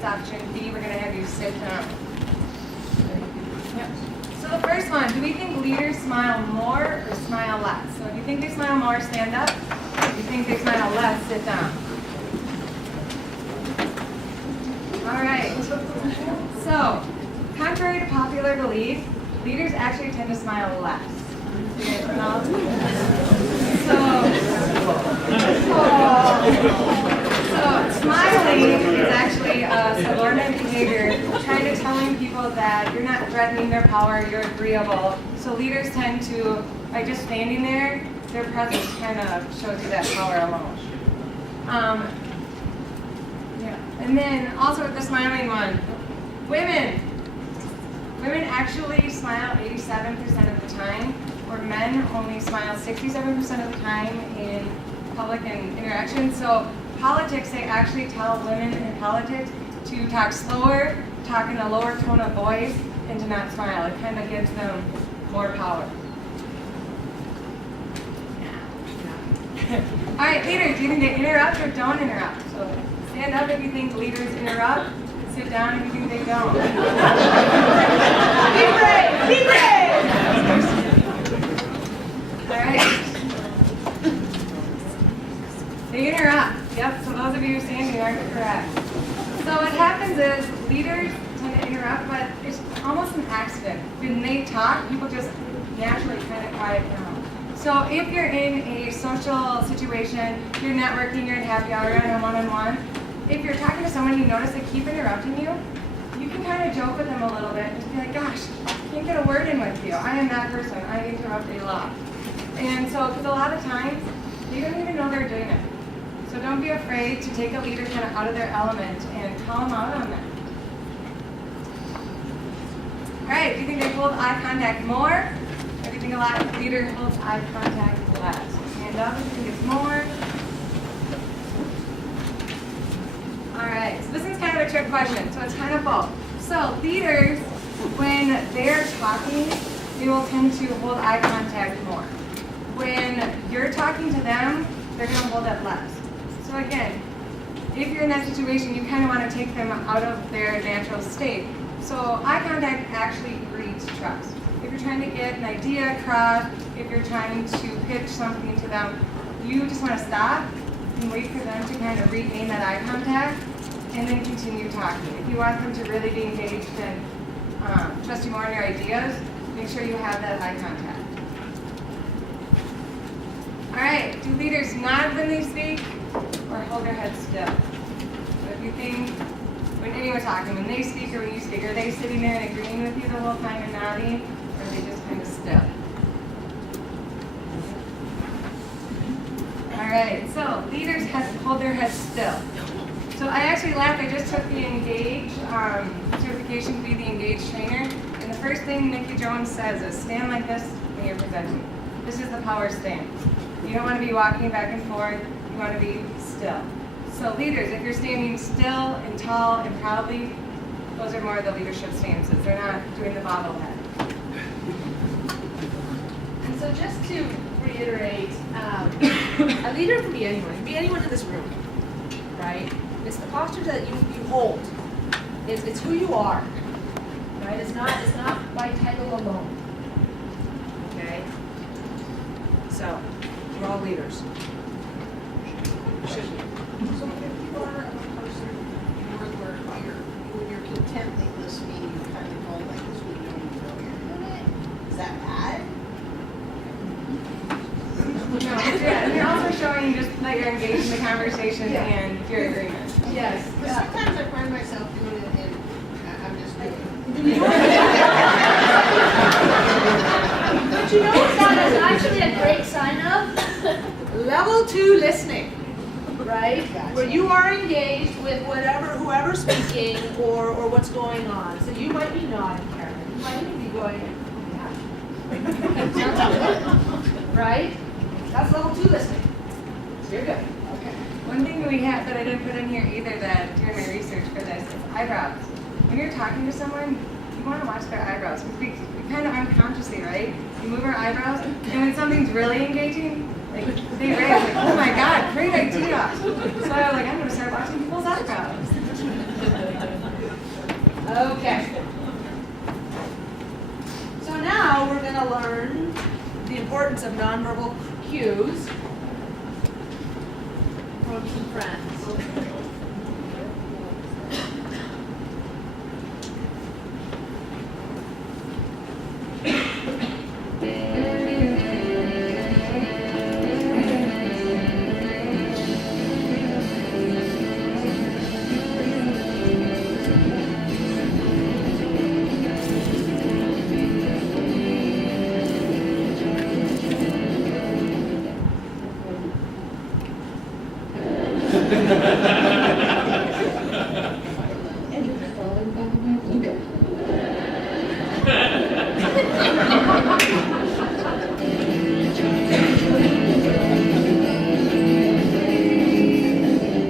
It's option B. We're going to have you sit down. Yep. So the first one, do we think leaders smile more or smile less? So if you think they smile more, stand up. If you think they smile less, sit down. All right. So, contrary to popular belief, leaders actually tend to smile less. You guys know? So smiling is actually a subordinate behavior, trying to telling people that you're not threatening their power, you're agreeable. So leaders tend to, by just standing there, their presence kind of shows you that power alone. And then also with the smiling one, women actually smile 87% of the time, where men only smile 67% of the time in public and interaction. So politics, they actually tell women in politics to talk slower, talk in a lower tone of voice, and to not smile. It kind of gives them more power. All right, leaders, do you think they interrupt or don't interrupt? So stand up if you think leaders interrupt. Sit down if you think they don't. Be brave! Be brave! All right. They interrupt. Yep, so those of you standing aren't correct. So what happens is leaders tend to interrupt, but it's almost an accident. When they talk, people just naturally kind of quiet down. So if you're in a social situation, you're networking, you're in happy hour, you're in a one-on-one, if you're talking to someone you notice they keep interrupting you, you can kind of joke with them a little bit and just be like, gosh, I can't get a word in with you. I am that person. I interrupt a lot. And so, because a lot of times, they don't even know they're doing it. So don't be afraid to take a leader kind of out of their element and call them out on that. All right, do you think they hold eye contact more? Or do you think a leader holds eye contact less? Stand up if you think it's more. All right, so this is kind of a trick question, so it's kind of both. So leaders, when they're talking, they will tend to hold eye contact more. When you're talking to them, they're going to hold it less. So again, if you're in that situation, you kind of want to take them out of their natural state. So eye contact actually breeds trust. If you're trying to get an idea across, if you're trying to pitch something to them, you just want to stop and wait for them to kind of regain that eye contact and then continue talking. If you want them to really be engaged and trust you more in your ideas, make sure you have that eye contact. All right, do leaders nod when they speak or hold their heads still? So if you think, when anyone's talking, when they speak or when you speak, are they sitting there and agreeing with you the whole time and nodding, or are they just kind of still? All right, so leaders hold their heads still. So I actually laughed, I just took the Engage certification to be the Engage trainer, and the first thing Nikki Jones says is stand like this when you're presenting. This is the power stance. You don't want to be walking back and forth, you want to be still. So leaders, if you're standing still and tall and proudly, those are more of the leadership stances. They're not doing the bobblehead. And so just to reiterate, a leader can be anyone. It can be anyone in this room, right? It's the posture that you hold. It's who you are, right? It's not by title alone. Okay? So, we're all leaders. So if you are a person, you're leader, when you're contently listening, you kind of go like this when you don't even know you're doing it. Is that bad? No, yeah, and you're also showing just that you're engaged in the conversation and your agreement. Yes. But sometimes I find myself doing it and I'm just doing But you know what that is actually a great sign of? Level 2 listening, right? Where you are engaged with whoever's speaking or what's going on. So you might be nodding, Karen. You might even be going, yeah. Right? That's level 2 listening. So you're good. Okay. One thing we have that I didn't put in here either that during my research for this is eyebrows. When you're talking to someone, you want to watch their eyebrows. We kind of unconsciously, right? You move our eyebrows, and when something's really engaging, like they raise, like, oh my God, great idea. So I was like, I'm going to start watching people's eyebrows. Okay. So now we're going to learn the importance of nonverbal cues from some friends.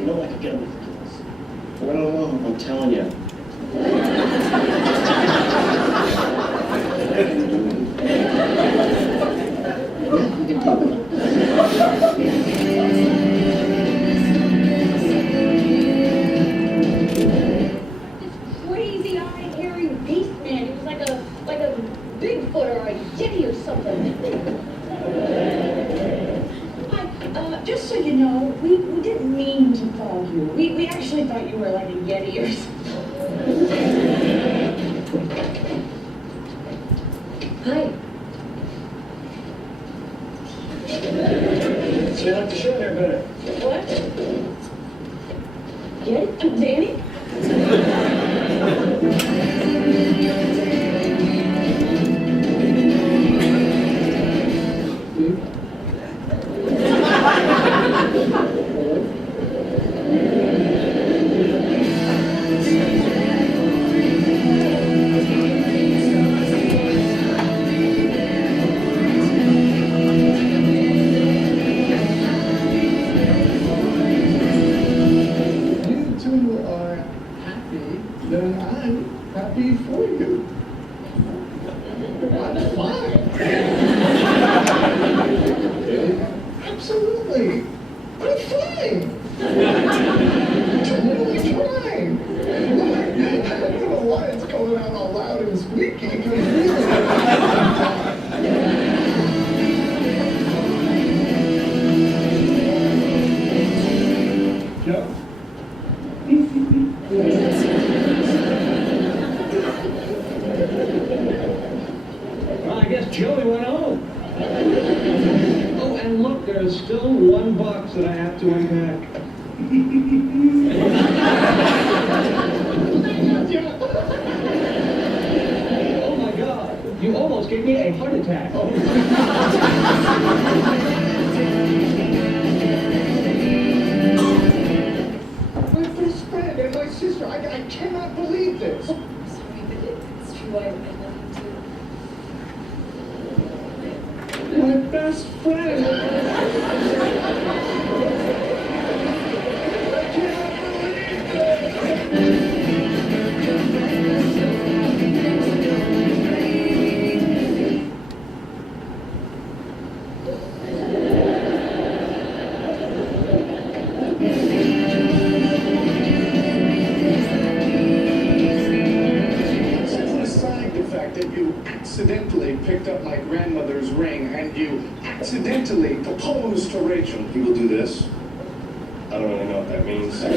No, I can get with this. Well, I'm telling you. Crazy-eyed, hairy beast man. He was like a Bigfoot or a Yeti or something. Just so you know, we didn't mean to call you. We actually thought you were like a Yeti or something. Hi. So you like to show there, better. What? Yeti? I'm Danny? You two are happy, then I'm happy for you. I'm fine. Absolutely. I'm fine. Totally fine. I don't know why it's going out all loud and squeaky. Joe? Well, I guess Joey went home. Oh, and look, there's still one box that I have to unpack. Oh my God, you almost gave me a heart attack. My best friend and my sister. I cannot believe this. Sorry, but it's true. I love you too. My best friend. I cannot believe Setting aside the fact that you accidentally picked up my grandmother's ring and you accidentally proposed to Rachel. People do this. I don't really know what that means. Sorry.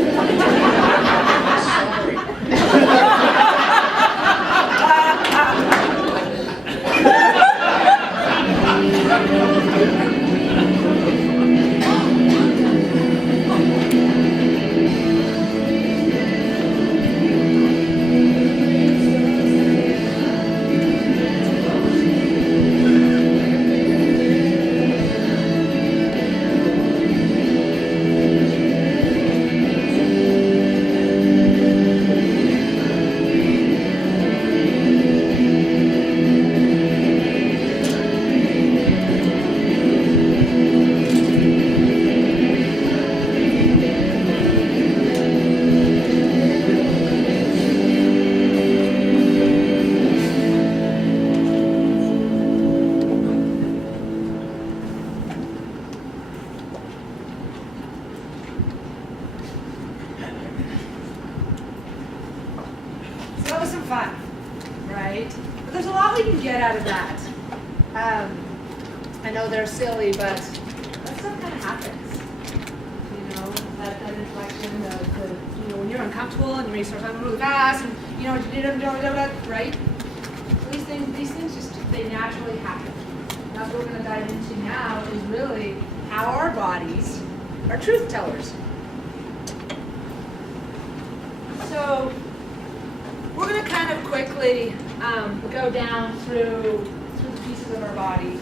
was some fun, right? But there's a lot we can get out of that. I know they're silly, but that stuff kind of happens. You know, that inflection, when you're uncomfortable and you start talking really fast, and right? These things just they naturally happen. That's what we're going to dive into now is really how our bodies are truth tellers. So we're going to kind of quickly go down through the pieces of our body.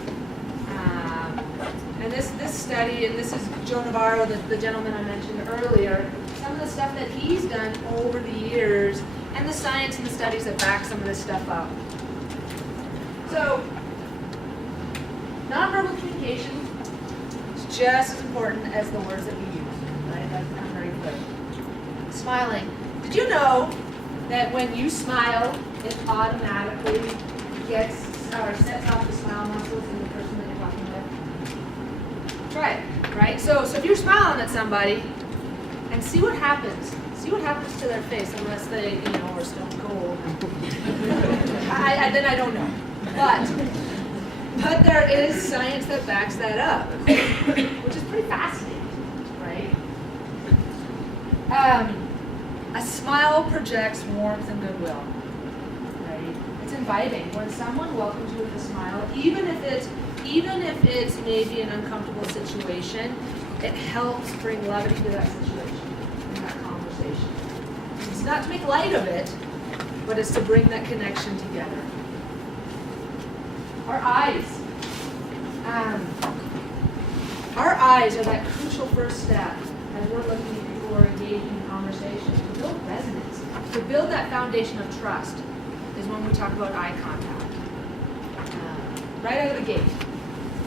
And this study, and this is Joe Navarro, the gentleman I mentioned earlier, some of the stuff that he's done over the years, and the science and the studies that back some of this stuff up. So, nonverbal communication is just as important as the words that we use, right? That's not very clear. Smiling. Did you know that when you smile, it automatically gets or sets off the smile muscles in the person that you're talking with? Try it, right? So if you're smiling at somebody, and see what happens. See what happens to their face, unless they, are stone cold. Then I don't know. But there is science that backs that up, which is pretty fascinating, right? A smile projects warmth and goodwill, right? It's inviting. When someone welcomes you with a smile, even if it's maybe an uncomfortable situation, it helps bring levity to that situation, in that conversation. It's not to make light of it, but it's to bring that connection together. Our eyes. Our eyes are that crucial first step as we're looking at people who are engaging in conversation to build resonance, to build that foundation of trust is when we talk about eye contact. Right out of the gate,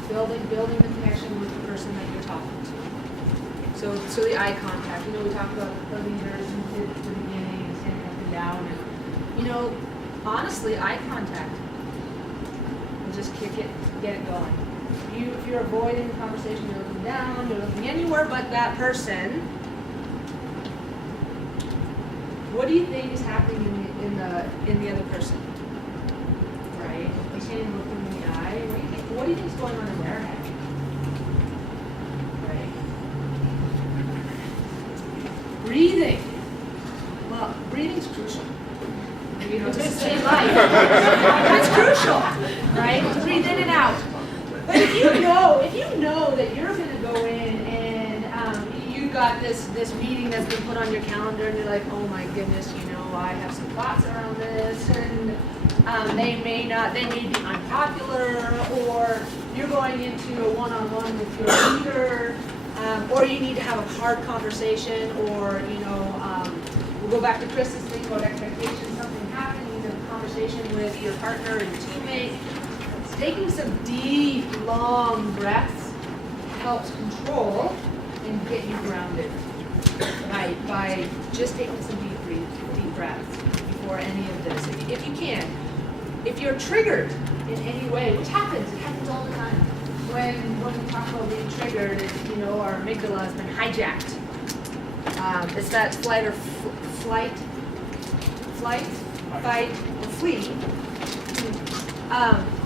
building the connection with the person that you're talking to. So the eye contact. We talk about the leaders and the beginning and standing up and down, and honestly, eye contact will just kick it, get it going. If you're avoiding the conversation, you're looking down, you're looking anywhere but that person. What do you think is happening in the other person? Right? You can't even look them in the eye. What do you think is going on in their head? Right? Breathing. Well, breathing's crucial. To sustain life. It's crucial, right? To breathe in and out. But if you know that you're going to go in and you've got this meeting that's been put on your calendar, and you're like, oh my goodness, I have some thoughts around this, and they may be unpopular, or you're going into a one-on-one with your leader, or you need to have a hard conversation, or we'll go back to Chris's thing about expectations. Something happened, you need to have a conversation with your partner or your teammate. Taking some deep, long breaths helps control and get you grounded by just taking some deep breaths before any of this. If you can. If you're triggered in any way, which happens, it happens all the time. When we talk about being triggered, our amygdala has been hijacked. It's that fight, fight, or flee.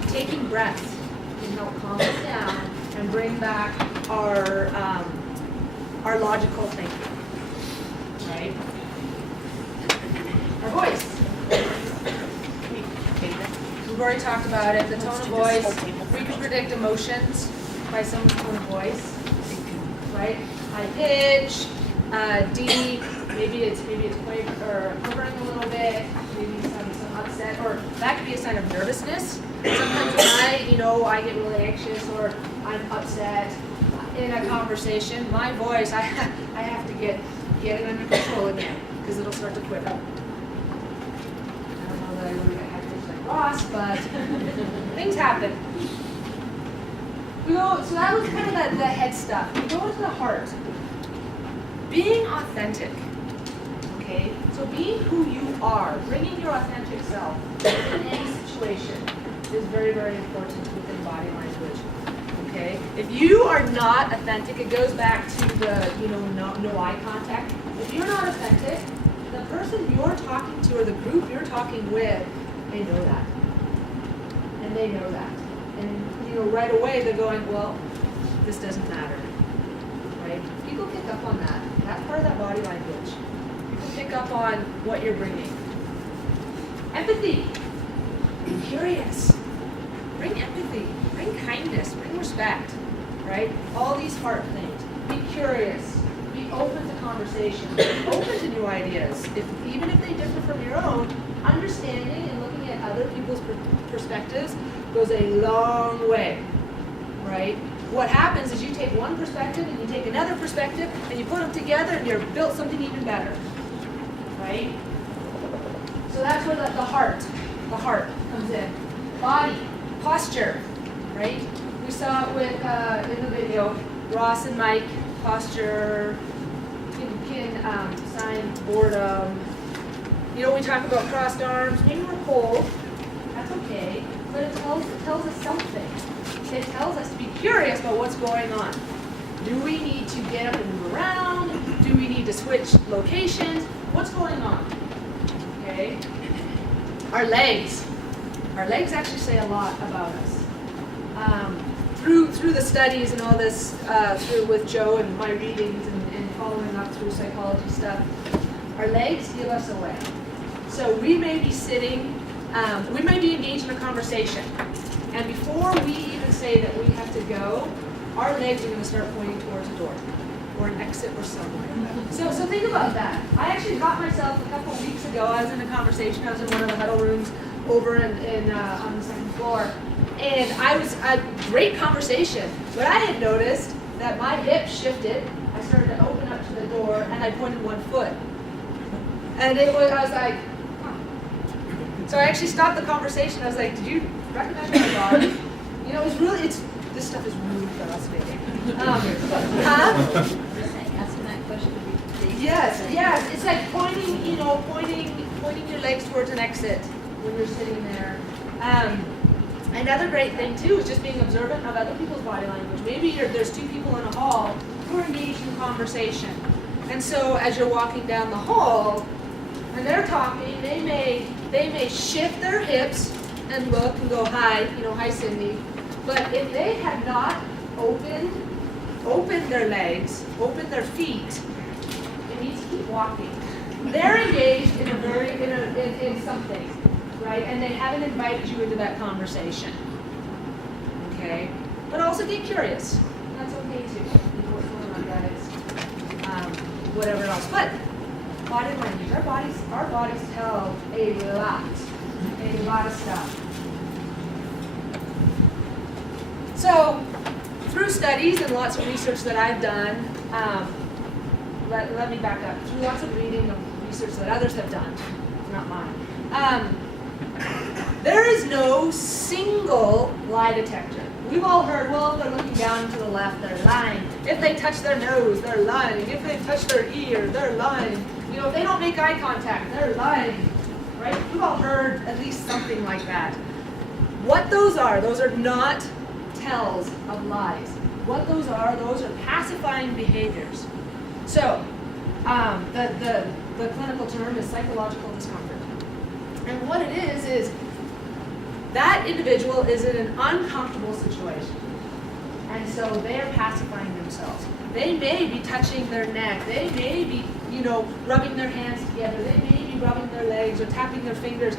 Taking breaths can help calm us down and bring back our logical thinking, right? Our voice. We've already talked about it. The tone of voice. We can predict emotions by someone's tone of voice, right? High pitch, deep. Maybe it's quivering a little bit. Maybe some upset, or that could be a sign of nervousness. Sometimes when I get really anxious or I'm upset in a conversation, my voice, I have to get it under control again, because it'll start to quiver. I don't know that I really get high pitch like Ross, but things happen. So that was kind of the head stuff. We go into the heart. Being authentic. Okay? So being who you are, bringing your authentic self in any situation is very, very important within body language. Okay? If you are not authentic, it goes back to the, no eye contact. If you're not authentic, the person you're talking to or the group you're talking with, they know that. And they know that. And right away they're going, well, this doesn't matter. Right? People pick up on that. That's part of that body language. People pick up on what you're bringing. Empathy. Be curious. Bring empathy. Bring kindness. Bring respect. Right? All these heart things. Be curious. Be open to conversation. Be open to new ideas. Even if they differ from your own, understanding and looking at other people's perspectives goes a long way. Right? What happens is you take one perspective and you take another perspective and you put them together and you've built something even better. Right? So that's where the heart comes in. Body, posture, right? We saw it with, in the video, Ross and Mike, posture, can sign boredom. We talk about crossed arms, maybe we're cold, that's okay, but it tells us something. It tells us to be curious about what's going on. Do we need to get up and move around? Do we need to switch locations? What's going on? Okay. Our legs actually say a lot about us. Through the studies and all this, through with Joe and my readings and following up through psychology stuff, our legs give us away. So we may be sitting, we may be engaged in a conversation, and before we even say that we have to go, our legs are going to start pointing towards a door or an exit or somewhere. So think about that. I actually caught myself a couple of weeks ago. I was in a conversation. I was in one of the huddle rooms over on the second floor, and I was a great conversation. But I had noticed that my hips shifted. I started to open up to the door, and I pointed one foot, and I was like, huh. So I actually stopped the conversation. I was like, did you recognize my body? It was really, this stuff is really fascinating. Asking that question would be Yes. It's like pointing your legs towards an exit when you're sitting there. Another great thing too is just being observant of other people's body language. Maybe there's two people in a hall who are engaged in conversation, and so as you're walking down the hall and they're talking, they may shift their hips and look and go, hi, hi Cindy. But if they have not opened their legs, opened their feet, it means keep walking. They're engaged in something, right? And they haven't invited you into that conversation. Okay? But also get curious. That's okay too. What's going on, guys? Whatever else. But body language, our bodies tell a lot of stuff. So, through studies and lots of research that I've done, let me back up. Through lots of reading of research that others have done, not mine, there is no single lie detector. We've all heard, well, if they're looking down to the left, they're lying. If they touch their nose, they're lying. If they touch their ear, they're lying. If they don't make eye contact, they're lying. Right? We've all heard at least something like that. What those are not tells of lies. What those are pacifying behaviors. So, the clinical term is psychological discomfort. And what it is that individual is in an uncomfortable situation. And so they are pacifying themselves. They may be touching their neck. They may be, rubbing their hands together. They may be rubbing their legs or tapping their fingers.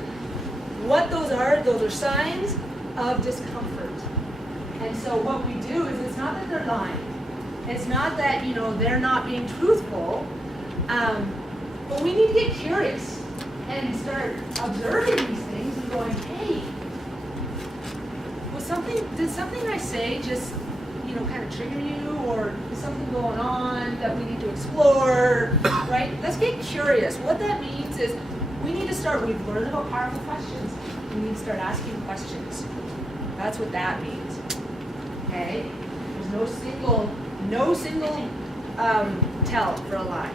What those are signs of discomfort. And so what we do is, it's not that they're lying. It's not that, they're not being truthful. But we need to get curious and start observing these things and going, hey, did something I say just, kind of trigger you? Or is something going on that we need to explore, right? Let's get curious. What that means is we've learned about powerful questions. We need to start asking questions. That's what that means. Okay? There's no single tell for a lie.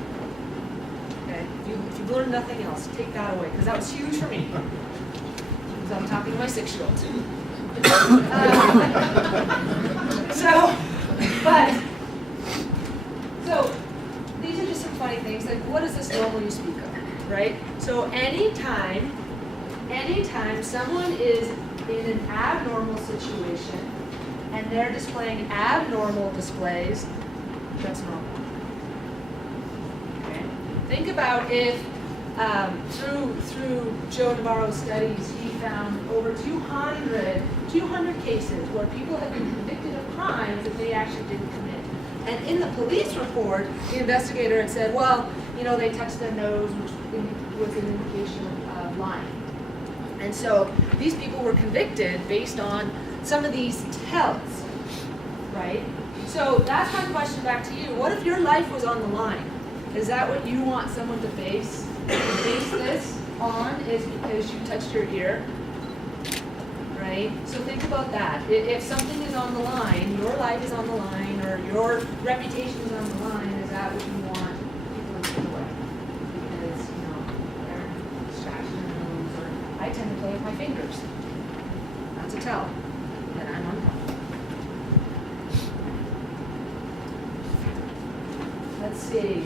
Okay? If you've learned nothing else, take that away, because that was huge for me. Because I'm talking to my 6-year-old. So these are just some funny things. Like, what is this normal you speak of? right? So anytime someone is in an abnormal situation and they're displaying abnormal displays, that's normal. Okay? Think about if through Joe Navarro's studies, he found over 200 cases where people have been convicted of crimes that they actually didn't commit. And in the police report, the investigator had said, well, they touched their nose, which was an indication of lying. And so these people were convicted based on some of these tells, right? So that's my question back to you. What if your life was on the line? Is that what you want someone to base this on, is because you touched your ear? Right? So think about that. If something is on the line, your life is on the line, or your reputation is on the line, is that what you want people to take away? Because, they're scratching their nose, or I tend to play with my fingers. That's a tell that I'm uncomfortable. Let's see.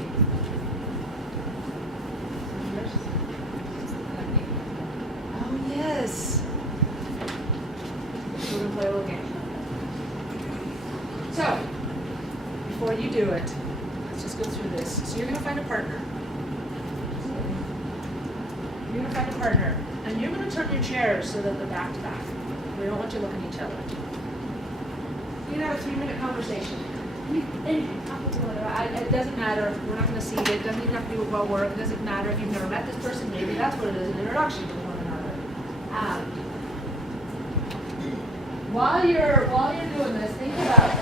Oh, yes. We're going to play a little game. So, before you do it, let's just go through this. So you're going to find a partner. You're going to find a partner. And you're going to turn your chairs so that they're back to back. We don't want you looking at each other. You're going to have a 3-minute conversation. Anything. It doesn't matter. We're not going to see it. It doesn't even have to be about work. It doesn't matter if you've never met this person. Maybe that's what it is, an introduction to one another. While you're doing this, think about it.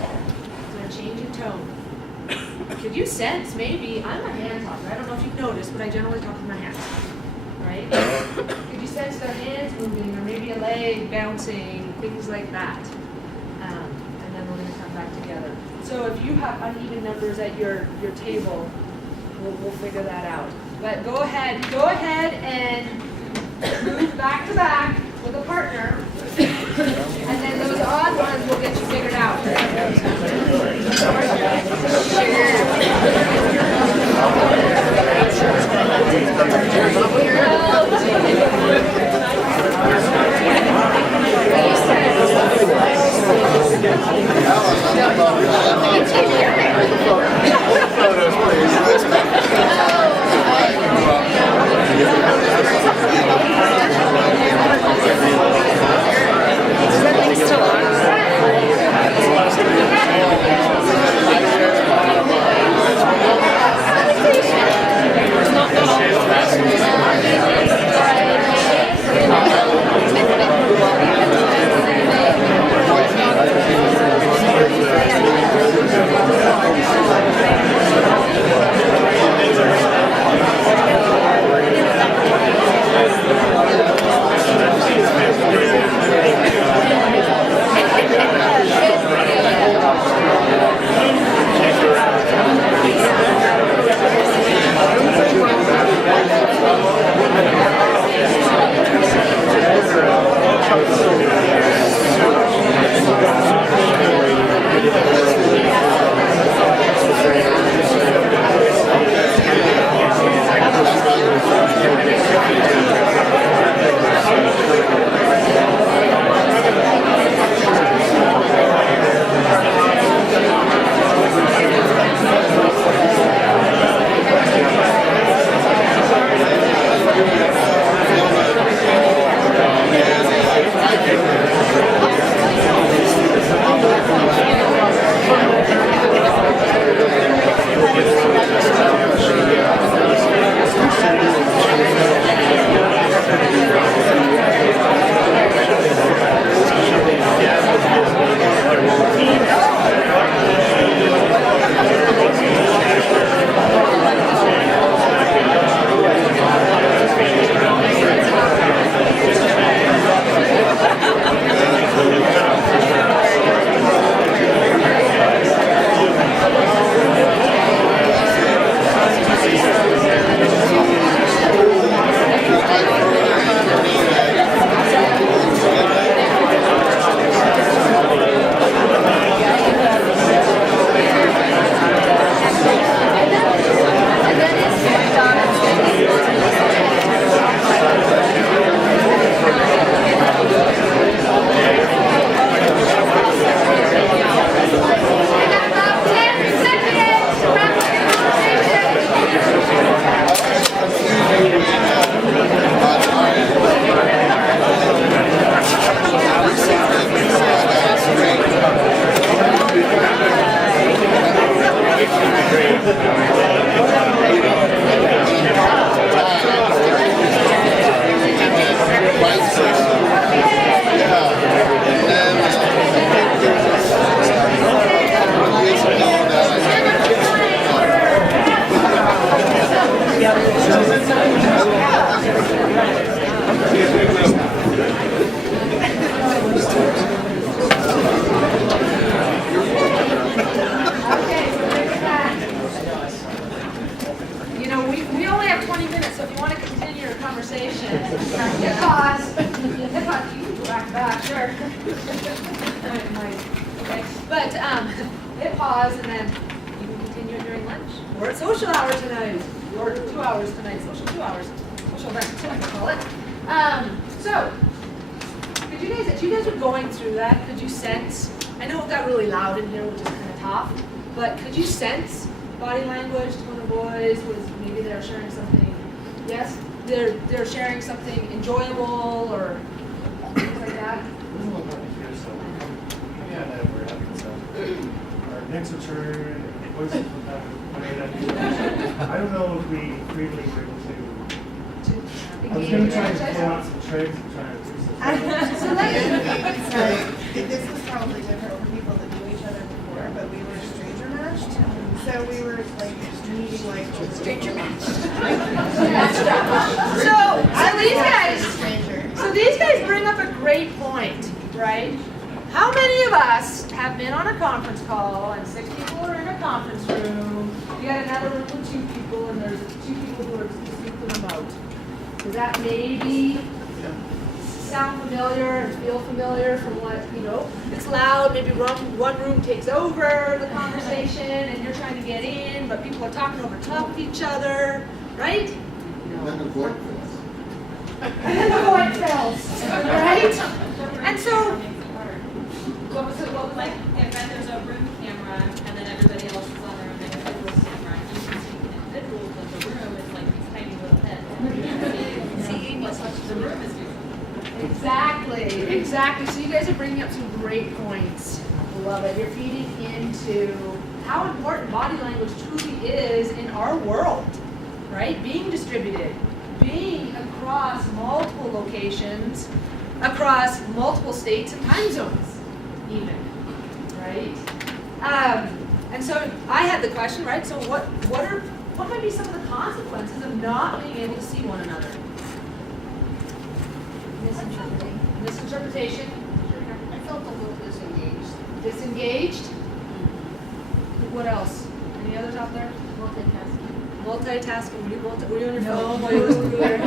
It's going to change in tone. Could you sense maybe, I'm a hand talker. I don't know if you've noticed, but I generally talk with my hands. Right? Could you sense their hands moving, or maybe a leg bouncing, things like that? And then we're going to come back together. So if you have uneven numbers at your table, we'll figure that out. But go ahead and move back to back with a partner, and then those odd ones will get you figured out. Hit pause. Hit pause. You can go back, sure. Okay, but hit pause and then you can continue during lunch. We're at social hour tonight. Or 2 hours tonight. Social 2 hours. Social event, so I can call it. So, could you guys, as you guys were going through that, could you sense? I know it got really loud in here, which is kind of tough. But could you sense body language, tone of voice? Was maybe they're sharing something? Yes, they're sharing something enjoyable or things like that. Our necks are turned, voices I don't know if we freely were able to. I was going to try to pull out some tricks and try to do some So This was probably different for people that knew each other before, but we were stranger matched. So we were like meeting like stranger matched. So these guys bring up a great point, right? How many of us have been on a conference call and 6 people are in a conference room? You got another room with 2 people and there's 2 people who are speaking remote. Does that maybe sound familiar and feel familiar from what, it's loud, maybe one room takes over the conversation and you're trying to get in, but people are talking over top of each other, right? And then the voice fails. And then the void fills, right? And so, What was like if there's a room camera and then everybody else is on their own individual camera, you can see the individuals of the room is like these tiny little heads. See what the room is doing. exactly. So you guys are bringing up some great points. Love it. You're feeding into how important body language truly is in our world, right? Being distributed, being across multiple locations, across multiple states and time zones. Even, right? And so I had the question, right? So what might be some of the consequences of not being able to see one another? Misinterpretation. I felt a little disengaged. Disengaged. What else? Any others out there? Multitasking. Were you on your phone while you were listening to it?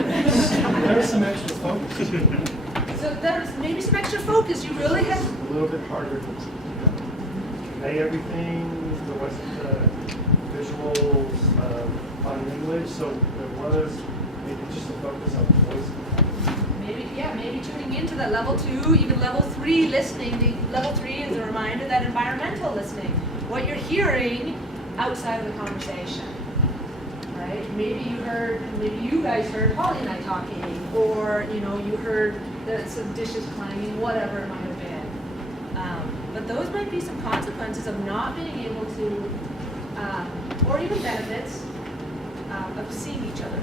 There's some extra focus. So there's maybe some extra focus. You really have. A little bit harder to convey everything. There wasn't visuals, body language, so there was maybe just a focus on the voice. Maybe tuning into that level 2, even level 3 listening. The level 3 is a reminder that environmental listening, what you're hearing outside of the conversation, right? Maybe you guys heard Holly and I talking, or you heard some dishes clanging, whatever it might have been. But those might be some consequences of not being able to, or even benefits of seeing each other.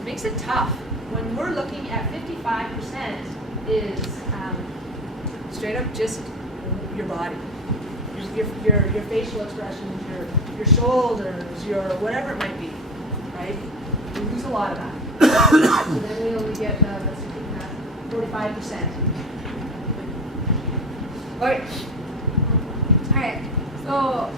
It makes it tough. When we're looking at 55% is straight up just your body, your facial expressions, your shoulders, your whatever it might be, right? We lose a lot of that. So then we only get 45%. Alright, so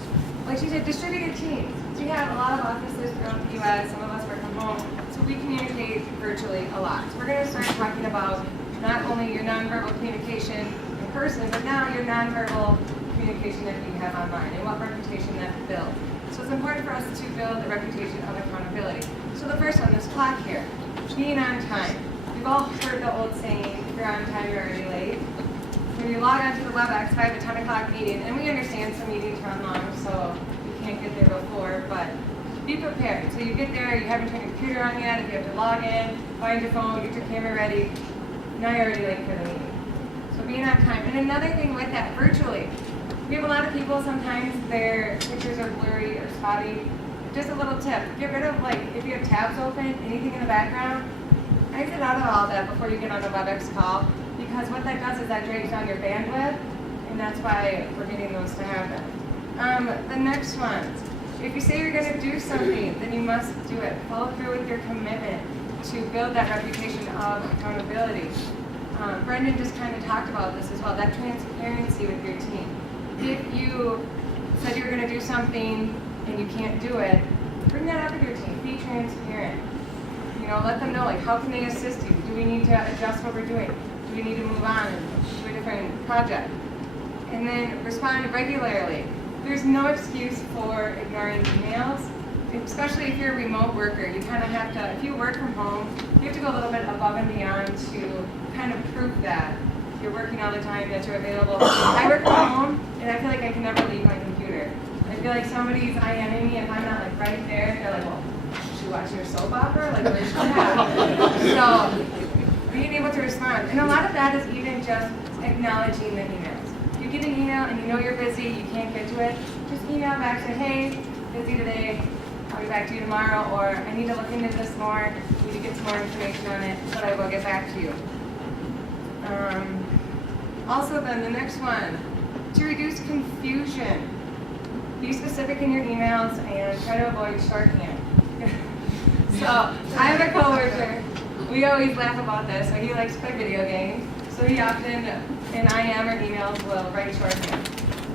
like she said, distributed teams. So you have a lot of offices throughout the US, some of us work from home, so we communicate virtually a lot. So we're going to start talking about not only your nonverbal communication in person, but now your nonverbal communication that you have online and what reputation that builds. So it's important for us to build the reputation of accountability. So the first one, this clock here, being on time. We've all heard the old saying, if you're on time, you're already late. When you log onto the WebEx, I have a 10 o'clock meeting, and we understand some meetings run long, so you can't get there before, but be prepared. So you get there, you haven't turned your computer on yet, if you have to log in, find your phone, get your camera ready, now you're already late for the meeting. So being on time. And another thing with that, virtually, we have a lot of people, sometimes their pictures are blurry or spotty. Just a little tip, get rid of, if you have tabs open, anything in the background, exit out of all that before you get on the WebEx call, because what that does is that drags down your bandwidth, and that's why we're getting those to happen. The next one, if you say you're going to do something, then you must do it. Follow through with your commitment to build that reputation of accountability. Brendan just kind of talked about this as well, that transparency with your team. If you said you're going to do something and you can't do it, bring that up with your team. Be transparent. let them know, like, how can they assist you? Do we need to adjust what we're doing? Do we need to move on to a different project? And then respond regularly. There's no excuse for ignoring emails, especially if you're a remote worker. You kind of have to, if you work from home, you have to go a little bit above and beyond to kind of prove that you're working all the time, that you're available. I work from home, and I feel like I can never leave my computer. I feel like somebody's IMing me if I'm not like right there. They're like, well, should you watch your soap opera? Like, where's she at? So, being able to respond. And a lot of that is even just acknowledging the emails. If you get an email and you know you're busy, you can't get to it, just email back, say, hey, busy today, I'll be back to you tomorrow, or I need to look into this more, need to get some more information on it, but I will get back to you. Also then, the next one, to reduce confusion. Be specific in your emails and try to avoid shorthand. So, I have a coworker, we always laugh about this, so he likes to play video games, so he often, in IM or emails, will write shorthand.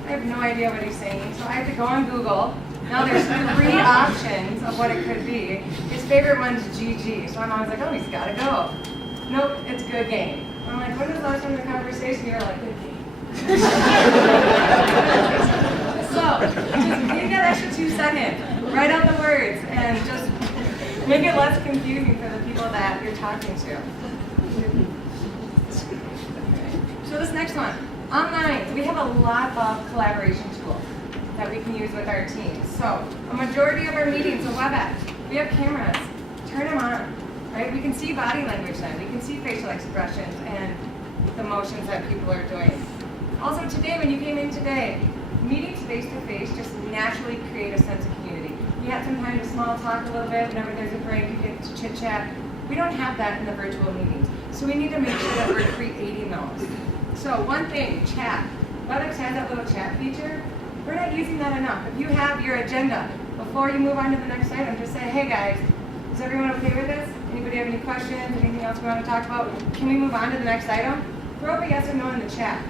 I have no idea what he's saying, so I have to go on Google. Now there's 3 options of what it could be. His favorite one's GG, so I'm always like, oh, he's gotta go. Nope, it's good game. I'm like, when was the last time in the conversation you were like, good game? So, just take that extra 2 seconds, write out the words, and just make it less confusing for the people that you're talking to. So this next one, online, we have a lot of collaboration tools that we can use with our teams. So, a majority of our meetings are WebEx. We have cameras, turn them on. Right? We can see body language then. We can see facial expressions and the motions that people are doing. Also today, when you came in today, meetings face-to-face just naturally create a sense of community. You have some time to small talk a little bit. Whenever there's a break, you get to chit-chat. We don't have that in the virtual meetings. So we need to make sure that we're creating those. So one thing, chat. WebEx has that little chat feature. We're not using that enough. If you have your agenda, before you move on to the next item, just say, hey guys, is everyone okay with this? Anybody have any questions? Anything else we want to talk about? Can we move on to the next item? Throw up a yes or no in the chat.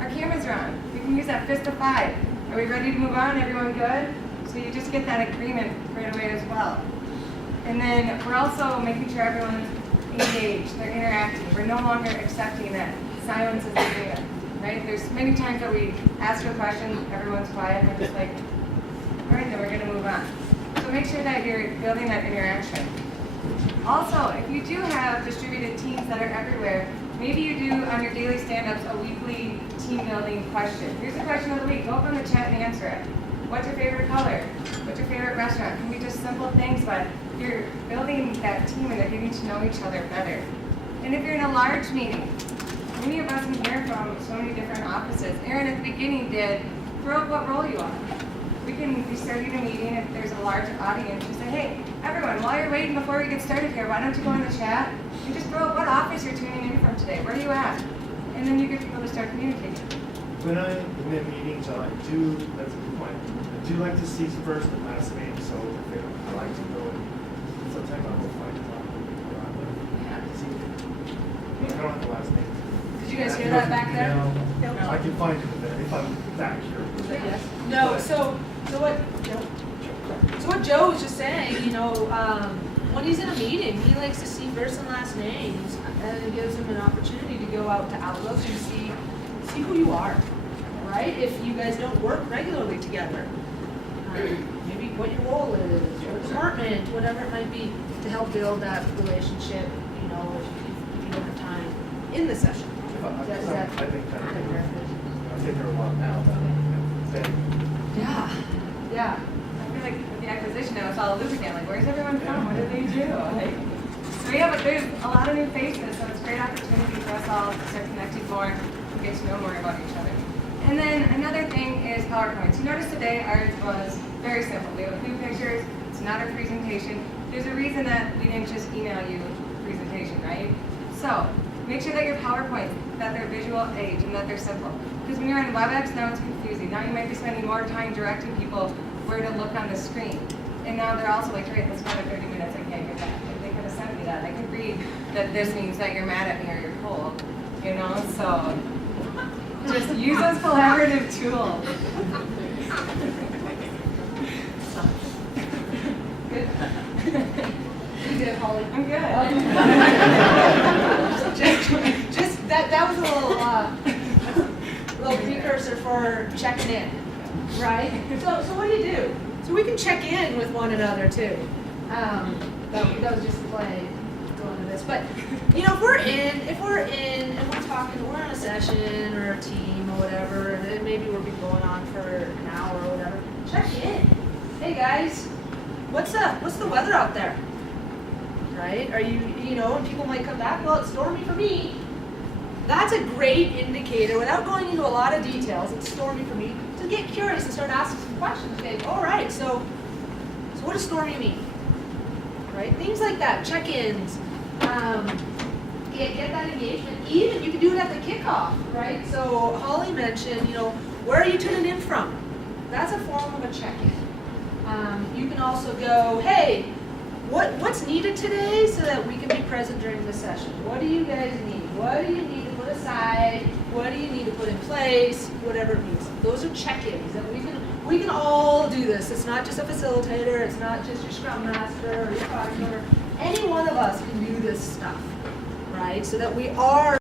Our cameras are on. We can use that fist of 5. Are we ready to move on? Everyone good? So you just get that agreement right away as well. And then we're also making sure everyone's engaged. They're interacting. We're no longer accepting that silence is agreement. Right? There's many times that we ask a question, everyone's quiet, and we're just like, all right, then we're going to move on. So make sure that you're building that interaction. Also, if you do have distributed teams that are everywhere, maybe you do on your daily stand-ups a weekly team building question. Here's the question of the week. Go up in the chat and answer it. What's your favorite color? What's your favorite restaurant? Can be just simple things, but you're building that team and they're getting to know each other better. And if you're in a large meeting, many of us in here from so many different offices. Erin at the beginning did, throw up what role you are. We can be starting a meeting if there's a large audience. You say, hey, everyone, while you're waiting before we get started here, why don't you go in the chat and just throw up what office you're tuning in from today. Where are you at? And then you get people to start communicating. When I'm in meetings, that's a good point. I do like to see first and last name, so if I like to go and sometimes I will find out. I don't have the last name. Did you guys hear that back there? No. I can find it if I'm back here. No, so what Joe was just saying, when he's in a meeting, he likes to see first and last names, and it gives him an opportunity to go out to Outlook and see who you are, right? If you guys don't work regularly together, maybe what your role is, your department, whatever it might be, to help build that relationship, if you don't have time in the session. I think I think there are a lot now that Yeah. I feel like with the acquisition now, it's all a loop again. Like, where's everyone from? What did they do? Like, so yeah, but there's a lot of new faces, so it's a great opportunity for us all to start connecting more and get to know more about each other. And then another thing is PowerPoints. You notice today ours was very simple. We have a few pictures. It's not a presentation. There's a reason that we didn't just email you a presentation, right? So make sure that your PowerPoints, that they're visual age and that they're simple. Because when you're in WebEx, now it's confusing. Now you might be spending more time directing people where to look on the screen. And now they're also like, great, let's go to 30 minutes, I can't get that. Like, they could have sent me that. I could read that this means that you're mad at me or you're cold, So just use those collaborative tools. Good. you did, Holly. I'm good. Just that was a little precursor for checking in, right? So what do you do? So we can check in with one another too. That was just play going to this. But you know, if we're in and we're talking, we're in a session or a team or whatever, and maybe we'll be going on for an hour or whatever. Check in. Hey guys, what's the weather out there? Right? Are you know, and people might come back, well, it's stormy for me. That's a great indicator, without going into a lot of details, it's stormy for me, to get curious and start asking some questions. Okay, all right, so what does stormy mean? Right? Things like that, check-ins, get that engagement. Even, you can do it at the kickoff, right? So Holly mentioned, you know, where are you tuning in from? That's a form of a check-in. You can also go, hey, what's needed today so that we can be present during the session? What do you guys need? What do you need to put aside? What do you need to put in place? Whatever it means. Those are check-ins that we can all do this. It's not just a facilitator. It's not just your scrum master or your product owner. Any one of us can do this stuff, right? So that we are